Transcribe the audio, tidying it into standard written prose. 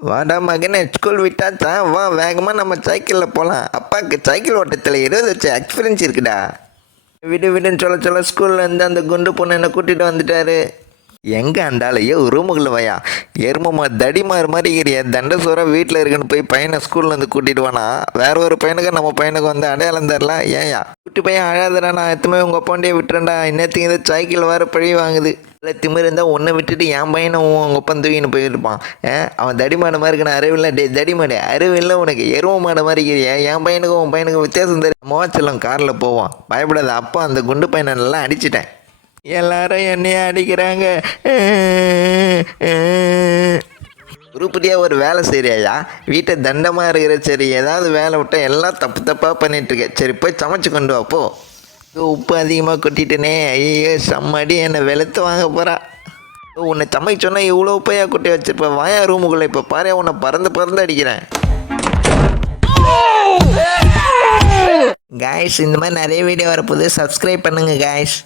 வாடா மகனே, ஸ்கூல் விட்டாச்சா? வா வேகமாக நம்ம சைக்கிளில் போகலாம். அப்பாவுக்கு சைக்கிள் ஓட்டத்தில் 20 வச்சு எக்ஸ்பீரியன்ஸ் இருக்குடா. விடு விடுன்னு சொல்ல சொல்ல ஸ்கூல்ல இருந்து அந்த குண்டு பொண்ணு என்னை கூட்டிகிட்டு வந்துட்டாரு. எங்கே அந்த ஆளையோ ரூமுக்குள்ள வையா. எருமமா தடிமாறு மாதிரி இருக்கிறிய தண்டசோரா வீட்டில் இருக்குன்னு போய் பையனை ஸ்கூல்லேருந்து கூட்டிகிட்டு வானா வேற ஒரு பையனுக்கு நம்ம பையனுக்கு வந்து அடையாளம் தரல. ஏன்யா குட்டி பையன் அழாதடா, நான் எத்துமே உங்கள் அப்பாண்டியே விட்டுறேன்டா. இன்னத்துக்கு இந்த சைக்கிள் வேறு பழி வாங்குது. இல்லை திமிர் இருந்தால் ஒன்றை விட்டுட்டு என் பையனை உங்கள் அப்பா தூக்கின்னு போயிருப்பான். அவன் தடிமாடு மாதிரி இருக்கணும். அறிவில்லை டே தடிமாடு, அறிவில்லை உனக்கு. எருவ மாடு மாதிரி இருக்கிறியா. என் பையனுக்கும் உன் பையனுக்கு வித்தியாசம் தெரியும். மோச்சலம் காரில் போவான், பயப்படாத. அப்பா அந்த குண்டு பையனை நல்லா அடிச்சிட்டேன். எல்லாரும் என்னைய அடிக்கிறாங்க. உருப்படியாக ஒரு வேலை செய்கிறியா? வீட்டை தண்டமாக இருக்கிற. சரி ஏதாவது வேலை விட்டால் எல்லாம் தப்பு தப்பாக பண்ணிகிட்ருக்கேன். சரி போய் சமைச்சு கொண்டு வாப்போ. உப்பு அதிகமாக கொட்டிட்டேனே, ஐயோ செம்மடி, என்னை வெளுத்து வாங்க போகிறா. உன்னை சமைக்க சொன்னால் இவ்வளோ உப்பையா கொட்டி வச்சுருப்பேன். வாயா ரூமுக்குள்ளே. இப்போ பாரு உன்னை பறந்து பறந்து அடிக்கிறேன். காய்ஸ் இந்த மாதிரி நிறைய வீடியோ வரப்போகுது. சப்ஸ்கிரைப் பண்ணுங்கள் காய்ஸ்.